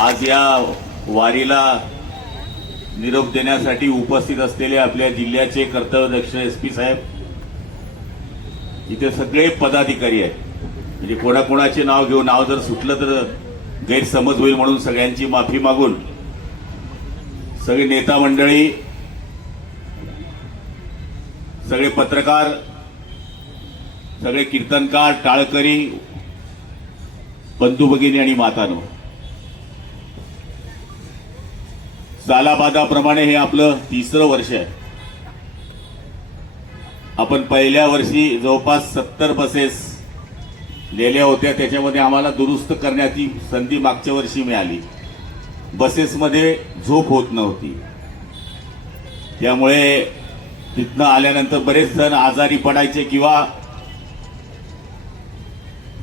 आज या वारीला निरोप देण्यासाठी उपस्थित असलेले आपल्या जिल्ह्याचे कर्तव्यदक्ष एसपी साहेब, इथे सगळे पदाधिकारी आहेत. म्हणजे कोणाकोणाचे नाव घेऊन नाव जर सुटलं तर गैरसमज होईल म्हणून सगळ्यांची माफी मागून सगळे नेता मंडळी, सगळे पत्रकार, सगळे कीर्तनकार, टाळकरी, बंधू भगिनी आणि मातानो, सालाबादाप्रमाणे हे आपलं तिसरं वर्ष आहे. आपण पहिल्या वर्षी जवळपास 70 बसेस नेल्या होत्या. त्याच्यामध्ये आम्हाला दुरुस्त करण्याची संधी मागच्या वर्षी मिळाली. बसेसमध्ये झोप होत नव्हती, त्यामुळे तिथनं आल्यानंतर बरेच जण आजारी पडायचे किंवा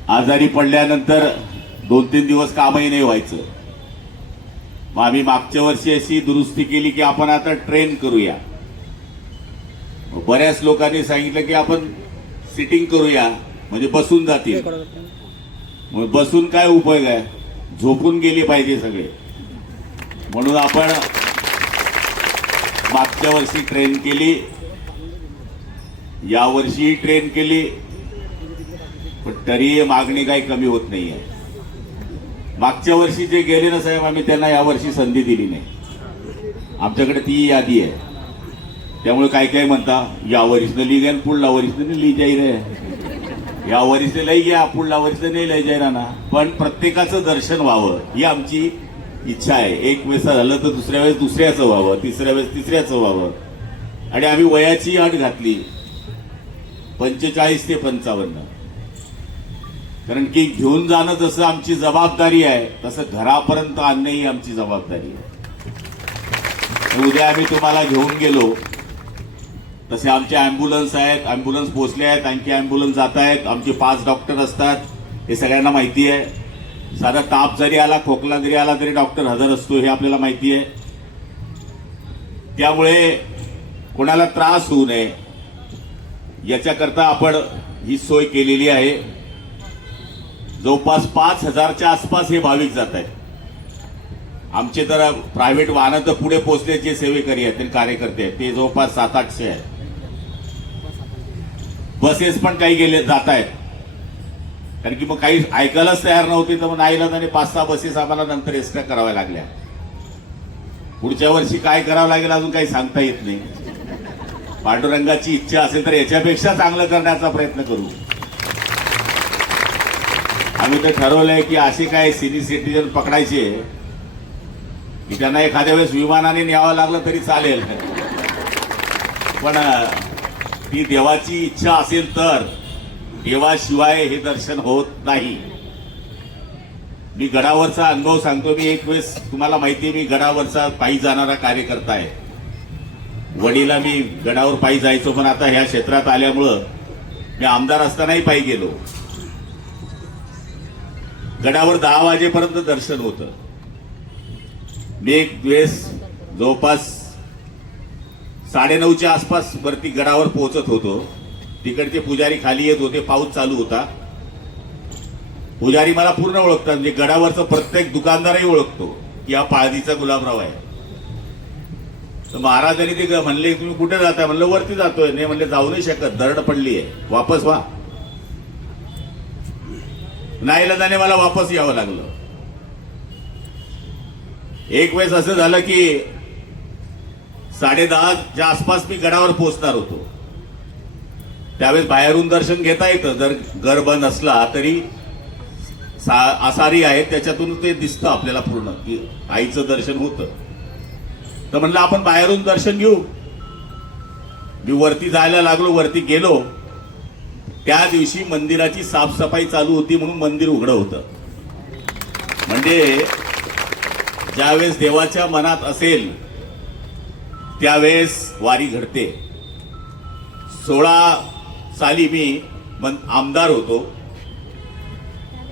आजारी पडल्यानंतर 2-3 दिवस कामही नाही व्हायचं. मग आम्ही मागच्या वर्षी अशी दुरुस्ती केली की आपण आता ट्रेन करूया. बऱ्याच लोकांनी सांगितलं की आपण सिटिंग करूया, म्हणजे बसून जातील. मग बसून काय उपयोग आहे, झोपून गेली पाहिजे सगळे. म्हणून आपण मागच्या वर्षी ट्रेन केली, यावर्षी ट्रेन केली, पण तरी मागणी काही कमी होत नाहीये. मागच्या वर्षी जे गेले ना साहेब, आम्ही त्यांना यावर्षी संधी दिली नाही. आमच्याकडे ती यादी आहे. त्यामुळे काय काय म्हणता, या वरिष्ठ ली गया, पुढला वरिष्ठ नाही ली जाई रे, या वरिष्ठ लई गया, पुढला वरिष्ठ नाही लई जाई ना. पण प्रत्येकाचं दर्शन व्हावं ही आमची इच्छा आहे. एक वेळेस झालं तर दुसऱ्या वेळेस दुसऱ्याचं व्हावं, तिसऱ्या वेळेस तिसऱ्याचं व्हावं. आणि आम्ही वयाची अट घातली 45 ते 55. कारण की घेऊन जाणं जसं आमची जबाबदारी आहे, तसं घरापर्यंत आणणंही आमची जबाबदारी आहे. उद्या आम्ही तुम्हाला घेऊन गेलो तसे आमचे अँब्युलन्स आहेत, अँब्युलन्स पोहोचले आहेत, आणखी अँब्युलन्स जात आहेत. आमचे 5 डॉक्टर असतात, हे सगळ्यांना माहिती आहे. साधा ताप जरी आला, खोकला जरी आला तरी डॉक्टर हजर असतो, हे आपल्याला माहिती आहे. त्यामुळे कोणाला त्रास होऊ नये याच्याकरता आपण ही सोय केलेली आहे. जवळपास 5000च्या आसपास हे भाविक जात आहेत. आमचे तर प्रायव्हेट वाहनं तर पुढे पोहोचले, जे सेवेकरी आहेत ते कार्यकर्ते आहेत ते जवळपास 700-800 आहेत. बसेस पण काही गेले जात आहेत. कारण की मग काही ऐकायलाच तयार नव्हते, तर मग नाईलाज आणि 5-6 बसेस आम्हाला नंतर एक्स्ट्रा कराव्या लागल्या. पुढच्या वर्षी काय करावं लागेल अजून काही सांगता येत नाही. पांडुरंगाची इच्छा असेल तर याच्यापेक्षा चांगलं करण्याचा प्रयत्न करू. आम्ही तर ठरवलंय की असे काय सिनियर सिटीजन पकडायचे की त्यांना एखाद्या वेळेस विमानाने न्यावं लागलं तरी चालेल, पण ती देवाची इच्छा असेल तर देवाशिवाय हे दर्शन होत नाही. मी गडावरचा अनुभव सांगतो. मी एक वेळेस, तुम्हाला माहिती आहे, मी गडावरचा पायी जाणारा कार्यकर्ता आहे. वडीला मी गडावर पायी जायचो, पण आता ह्या क्षेत्रात आल्यामुळं मी आमदार असतानाही पायी गेलो. गडावर 10 वाजेपर्यंत दर्शन होतं. मी एक वेळेस जवळपास 9:30च्या आसपास वरती गडावर पोहोचत होतो. तिकडचे पुजारी खाली येत होते, पाऊस चालू होता. पुजारी मला पूर्ण ओळखतात, म्हणजे गडावरचं प्रत्येक दुकानदारही ओळखतो की हा पाळदीचा गुलाबराव आहे. तर महाराजांनी ते म्हणले, तुम्ही कुठे जाताय? म्हणलं वरती जातोय. नाही म्हणले, जाऊ नाही शकत, दरड पडली आहे, वापस व्हा. नाईलाजाने मला वापस यावं लागलं. एक वेळेस असं झालं की 10:30च्या आसपास मी गडावर पोहोचणार होतो. त्यावेळेस बाहेरून दर्शन घेता येतं, जर घर बंद असला तरी आसारी आहेत, त्याच्यातून ते दिसतं आपल्याला पूर्ण की आईचं दर्शन होतं. तर म्हणलं आपण बाहेरून दर्शन घेऊ. मी वरती जायला लागलो, वरती गेलो. त्या दिवशी मंदिराची साफसफाई चालू होती म्हणून मंदिर उघडं होतं. म्हणजे ज्यावेळेस देवाच्या मनात असेल त्यावेळेस वारी घडते. 16 साली मी आमदार होतो.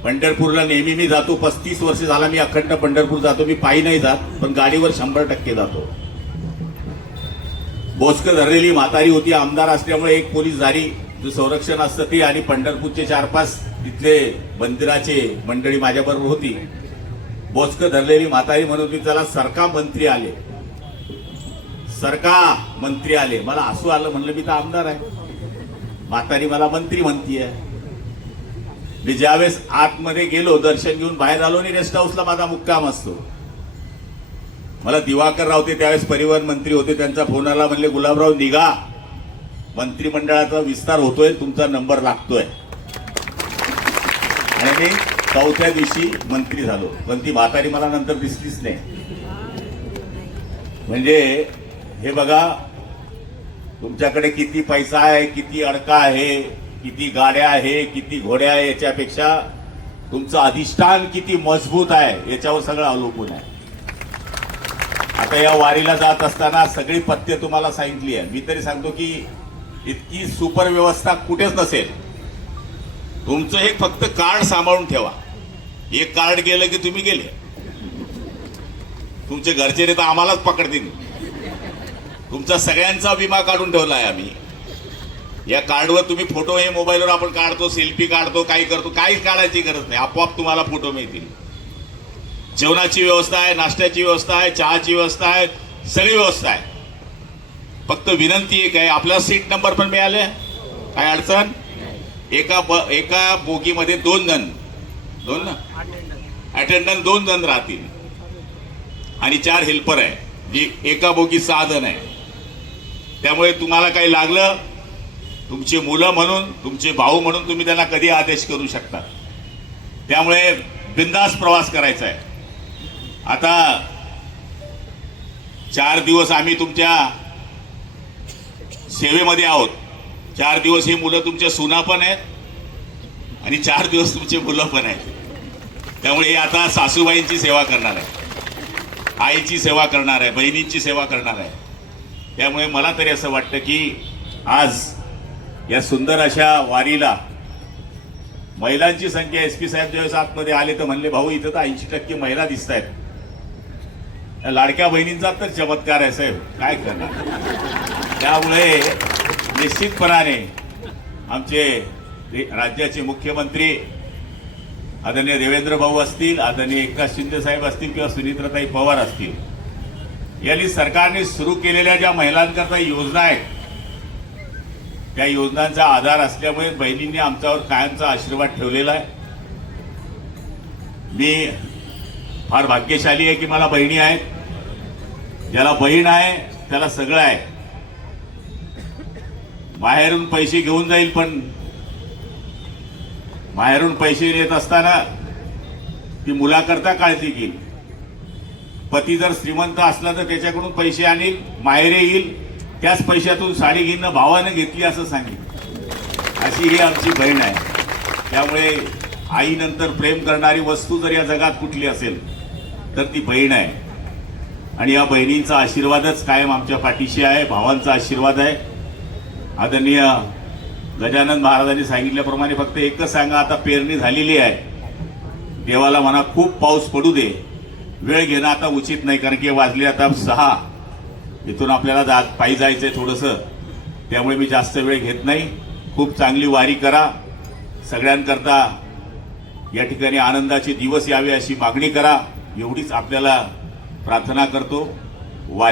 पंढरपूरला नेहमी मी जातो. 35 वर्ष झाला मी अखंड पंढरपूर जातो. मी पायी नाही जात, पण गाडीवर 100% जातो. बोचकं धरलेली म्हातारी होती. आमदार असल्यामुळे एक पोलीस जारी जो संरक्षण असतं ते, आणि पंढरपूरचे 4-5 तिथले मंदिराचे मंडळी माझ्याबरोबर होती. बोचकं धरलेली म्हातारी म्हणून मी त्याला सरका मंत्री आले, सरका मंत्री आले. मला हसू आलं, म्हणलं मी तर आमदार आहे, म्हातारी मला मंत्री म्हणतीये. मी ज्यावेळेस आतमध्ये गेलो, दर्शन घेऊन बाहेर आलो आणि रेस्ट हाऊसला माझा मुक्काम असतो. मला दिवाकर राव ते त्यावेळेस परिवहन मंत्री होते, त्यांचा फोन आला, म्हणले गुलाबराव निघा, मंत्रिमंडळाचा विस्तार होतोय, तुमचा नंबर लागतोय. आणि मी चौथ्या दिवशी मंत्री झालो, पण ती म्हातारी मला नंतर दिसलीच नाही. म्हणजे हे बघा, तुमच्याकडे किती पैसा आहे, किती अडका आहे, किती गाड्या आहे, किती घोड्या आहे, याच्यापेक्षा तुमचं अधिष्ठान किती मजबूत आहे याच्यावर सगळं अवलंबून आहे. आता या वारीला जात असताना सगळी पथ्य तुम्हाला सांगितली आहे. मी तरी सांगतो की इतकी सुपर व्यवस्था कुठेच नसेल. तुमचं हे फक्त कार्ड सांभाळून ठेवा. एक कार्ड गेलं की तुम्ही गेले, तुमचे घरचे तर आम्हालाच पकडतील. तुमचा सगळ्यांचा विमा काढून ठेवला आहे आम्ही. या कार्डवर तुम्ही फोटो, हे मोबाईलवर आपण काढतो, सेल्फी काढतो, काही करतो, काही काढायची गरज नाही, आपोआप तुम्हाला फोटो मिळतील. जेवणाची व्यवस्था आहे, नाश्त्याची व्यवस्था आहे, चहाची व्यवस्था आहे, सगळी व्यवस्था आहे. फक्त विनंती एक आहे, आपल्याला सीट नंबर पण मिळाले, काय अडचण. एका बोगीमध्ये दोन अटेंडंट 2 जण राहतील आणि 4 हेल्पर आहे, जी एका बोगी 6 जण आहे. त्यामुळे तुम्हाला काही लागलं, तुमची मुलं म्हणून, तुमचे भाऊ म्हणून तुम्ही त्यांना कधी आदेश करू शकता. त्यामुळे बिनधास्त प्रवास करायचा आहे. आता 4 दिवस आम्ही तुमच्या सेवेमध्ये आहोत. 4 दिवस ही मुलं तुमच्या सुना पण आहेत आणि 4 दिवस तुमचे मुलं पण आहेत. त्यामुळे हे आता सासूबाईंची सेवा करणार आहे, आईची सेवा करणार आहे, बहिणींची सेवा करणार आहे. त्यामुळे मला तरी असं वाटतं की आज या सुंदर अशा वारीला महिलांची संख्या, एसपी साहेब ज्यावेळेस आतमध्ये आले तर म्हणले, भाऊ इथं तर 80% महिला दिसत आहेत. लाडक्या बहिणींचा तर चमत्कार आहे साहेब, काय करणार. त्यामुळे निश्चितपणाने आमचे राज्याचे मुख्यमंत्री आदरणीय देवेंद्र भाऊ असतील, आदरणीय एकनाथ शिंदे साहेब असतील किंवा सुनीत्राताई पवार असतील, यांनी सरकारने सुरू केलेल्या ज्या महिलांकरता योजना आहेत, त्या योजनांचा आधार असल्यामुळे बहिणींनी आमच्यावर कायमचा आशीर्वाद ठेवलेला आहे. मी फार भाग्यशाली आहे की मला बहिणी आहेत. ज्याला बहीण आहे त्याला सगळं आहे. बाहेरून पैसे घेऊन जाईल, पण बाहेरून पैसे येत असताना ती मुलाकरता काळजी घेईल. पती जर श्रीमंत असला तर त्याच्याकडून पैसे आणील, माहेरे येईल, त्याच पैशातून साडी घेणं भावानं घेतली असं सांगितलं. अशी ही आमची बहीण आहे. त्यामुळे आईनंतर प्रेम करणारी वस्तू जर या जगात कुठली असेल तर ती बहीण आहे. आणि या बहिणींचा आशीर्वादच कायम आमच्या पाठीशी आहे, भावांचा आशीर्वाद आहे. आदरणीय गजानन महाराजांनी सांगितल्याप्रमाणे फक्त एकच सांगा, आता पेरणी झालेली आहे, देवाला म्हणा खूप पाऊस पडू दे. वेळ घेणं आता उचित नाही, कारण की वाजले आता 6. इथून आपल्याला पायी जायचंय थोडंसं. त्यामुळे मी जास्त वेळ घेत नाही. खूप चांगली वारी करा. सगळ्यांकरता या ठिकाणी आनंदाचे दिवस यावे अशी मागणी करा, एवढीच आपल्याला प्रार्थना करतो. वारी